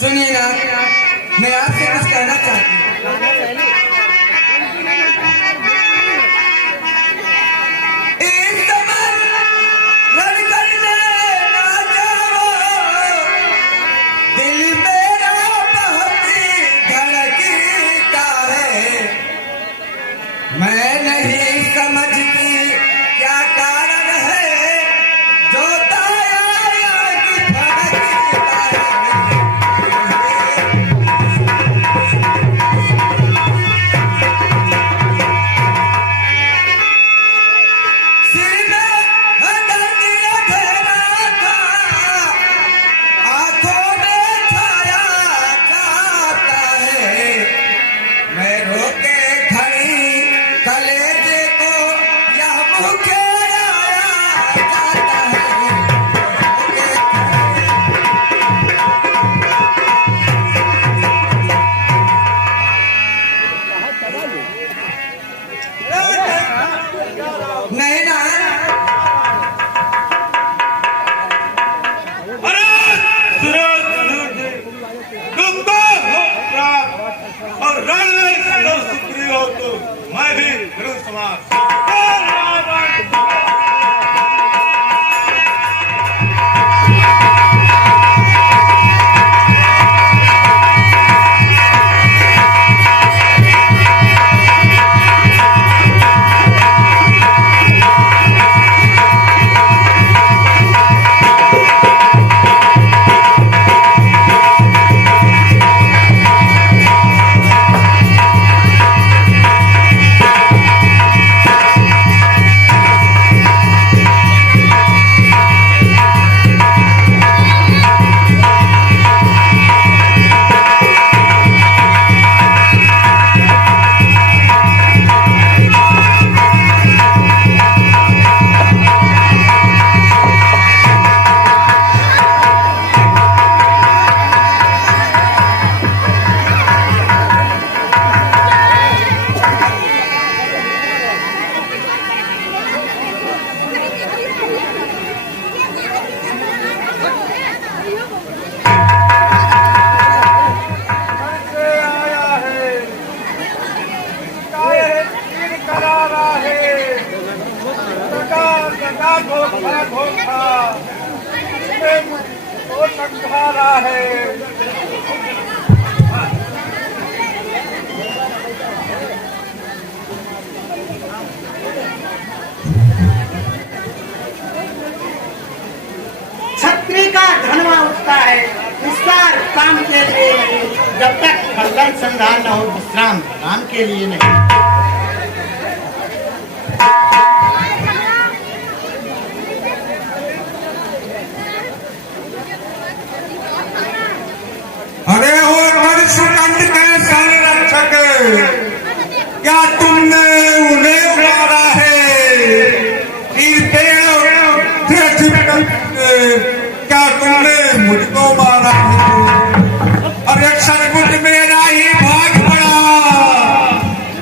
सुनिए ना, मैं आपसे कुछ कहना चाहती हूँ। मैं नहीं समझती क्या कारण है जो नहीं ना, अरे और रण सुप्रिय हो तो मैं भी समाज छत्री का धनवा उठता है विस्तार काम के लिए नहीं, जब तक फलदान संधान न हो विश्राम काम के लिए नहीं। अरे हो सुकंठ के संरक्षक, क्या तुमने उन्हें मारा है? क्या तुमने मुझको मारा है? अरे सचमुच मेरा ही भाग पड़ा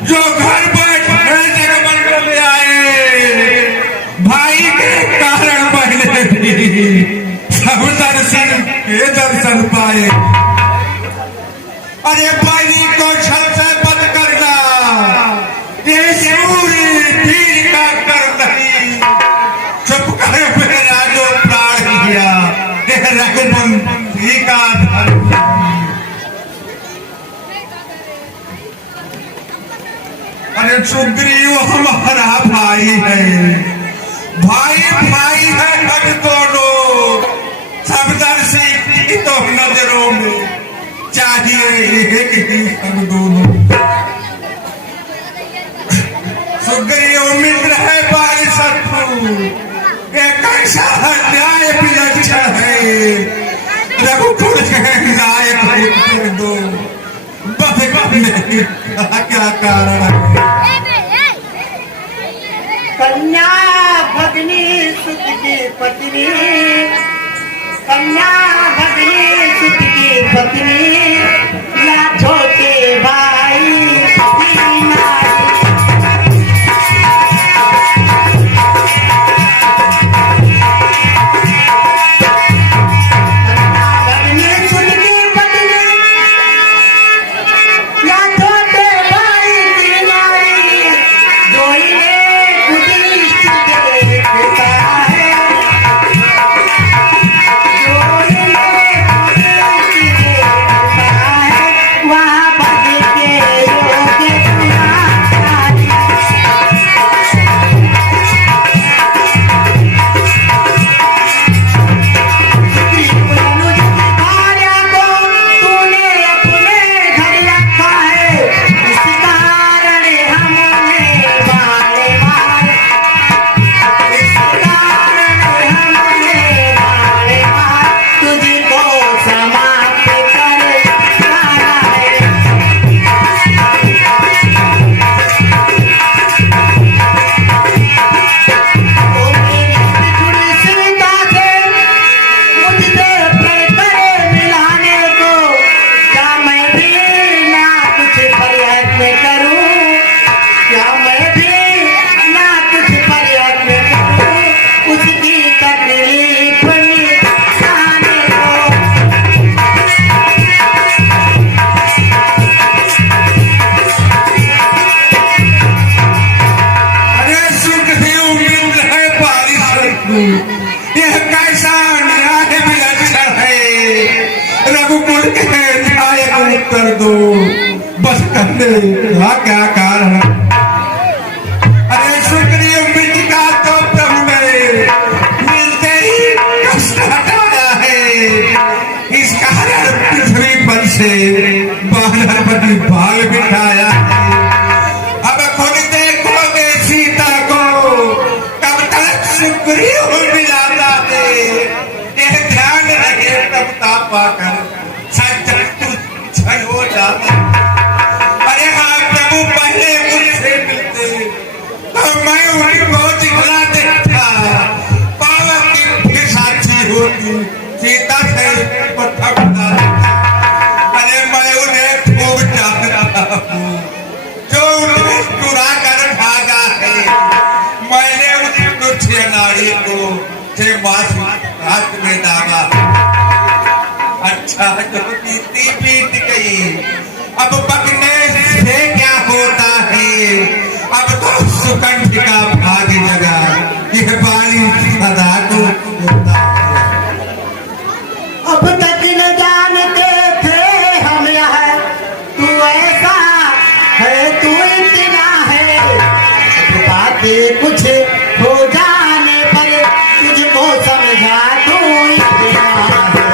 जो घर बैठे जगमल में आए। भाई के कारण मैंने भी सब दर्शन पाए। अरे भाई को छल से बंद करना, ये सूरी तीर का कर नहीं। चुप करे मेरा जो प्राण किया, रघुवंशी का धर्म। अरे सुग्रीव हमारा भाई है, भाई है हम दोनों। सबदर्शी की तो नजरों में चाहिए एक ही हम दोनों। सुग्रीव मित्र है भाई शत्रु, कैसा न्याय विलक्षण है। रघुकुल के नायक दो क्या कारण है? कन्या भगनी सुत पत्नी, कन्या भगनी सुत की पत्नी, या छोटे भाई की नारी। यह कैसा न्याय विलक्षण है। रघुकुल के न्याय को उत्तर दो, बस करने का क्या कारण? अरे सुग्रीव मृतिका तो प्रभु ने मिलते ही कष्ट हटाया है। इस कारण पृथ्वी पर से बानर बनी भाग बिठाया है। अब खुद देखोगे सीता को, कब तक सुग्रीव मिलाता है। यह ध्यान रहे तब पाकर सच क्षण हो जाता। अरे हाँ प्रभु, पहले मुझसे मिलते तो मैं उनको दिखला देता। पावन की भी साक्षी होती, सीता से पत्थर बता देता। अरे मैं उन्हें खूब जानता हूँ, जो उन्हें चुरा कर भागा है। मैंने उस तुच्छ नारी को से हाथ में दागा। अच्छा जो बीती बीत गई, अब बकने से क्या होता है। अब तो सुकंठ का भाग जगा, यह बाणी सदा को होता है। अब तक न जानते थे हम यहाँ, तू ऐसा है, तू इतना है। बातें कुछ हो जाने पर तुझको समझा तू इतना है।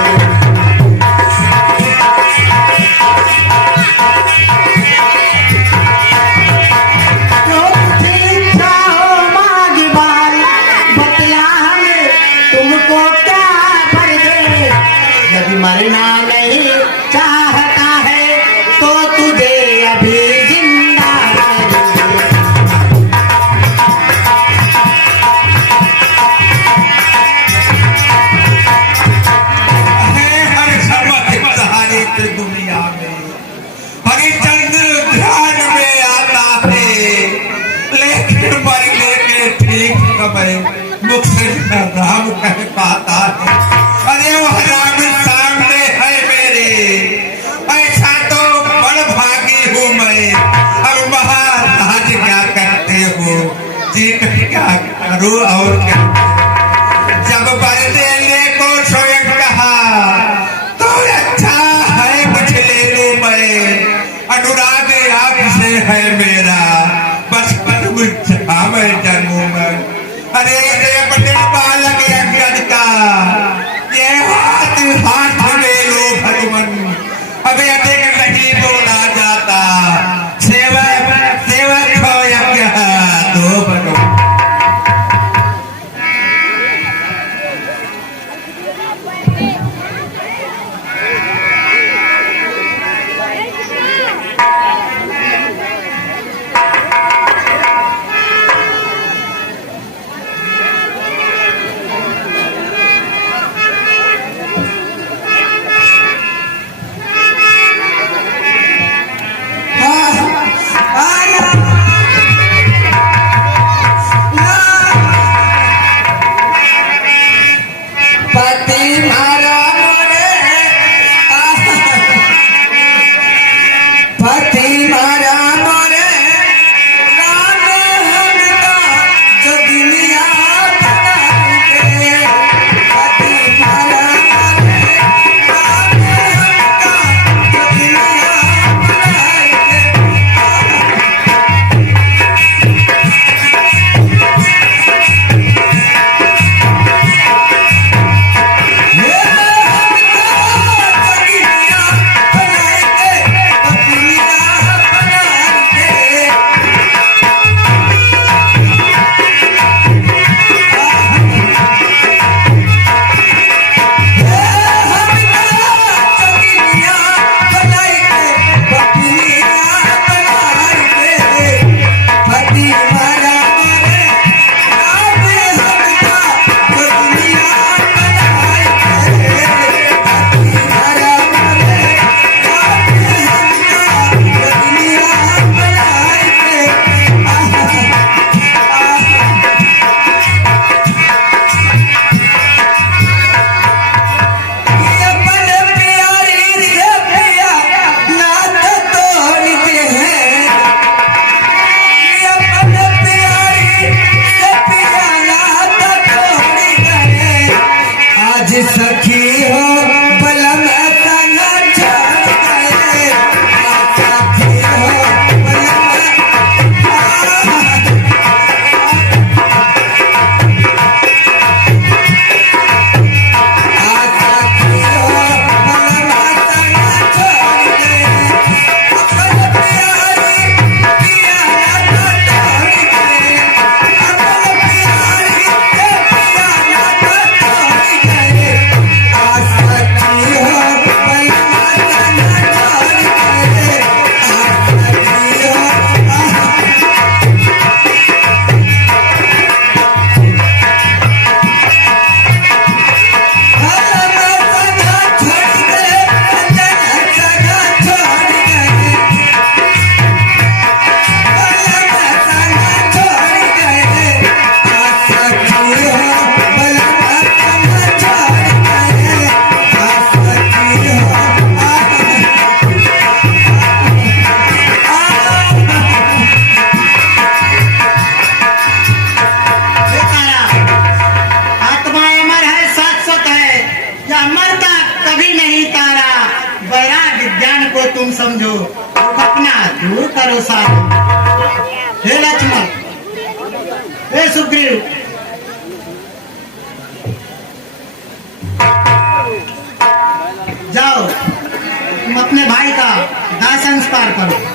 जो कुछ इच्छा हो मांग बार, बतला हमें तुमको क्या भर दे। यदि मरना नहीं चाहता है तो तुझे अभी जिंदा कर दे। हर समझ सहारित दुनिया में हरिचंद्र ध्यान में आता है। लेकिन मरने के ठीक समय मुख से न राम कह पाता है। अरे वह राम सामने है मेरे, ऐसा तो बड़ भागी हूँ मैं। अब महाराज क्या करते हो, जी क्या करूँ और क्या। जब बरदेले को स्वयं कहा तो अच्छा है कुछ ले लूं मैं। अनुराग आपसे है मेरा, बस मैं जन्मू मैं। अरे बड़े बालक यज्ञ का ये हाथ हाथ ले लो भगवान। अभी अधिक नहीं बोला जाता, सेवक सेवक हो यज्ञ दो भगवान। पति मारा मोरे राम हमका जो दुनिया बनाई के पति मारा मोरे राम हमका जो दुनिया बनाई सखी हो बलम तन छोड़ गए सखी हो तुम समझो अपना दूर करो साथ। हे लक्ष्मण, हे सुग्रीव, जाओ तुम अपने भाई का दाह संस्कार करो।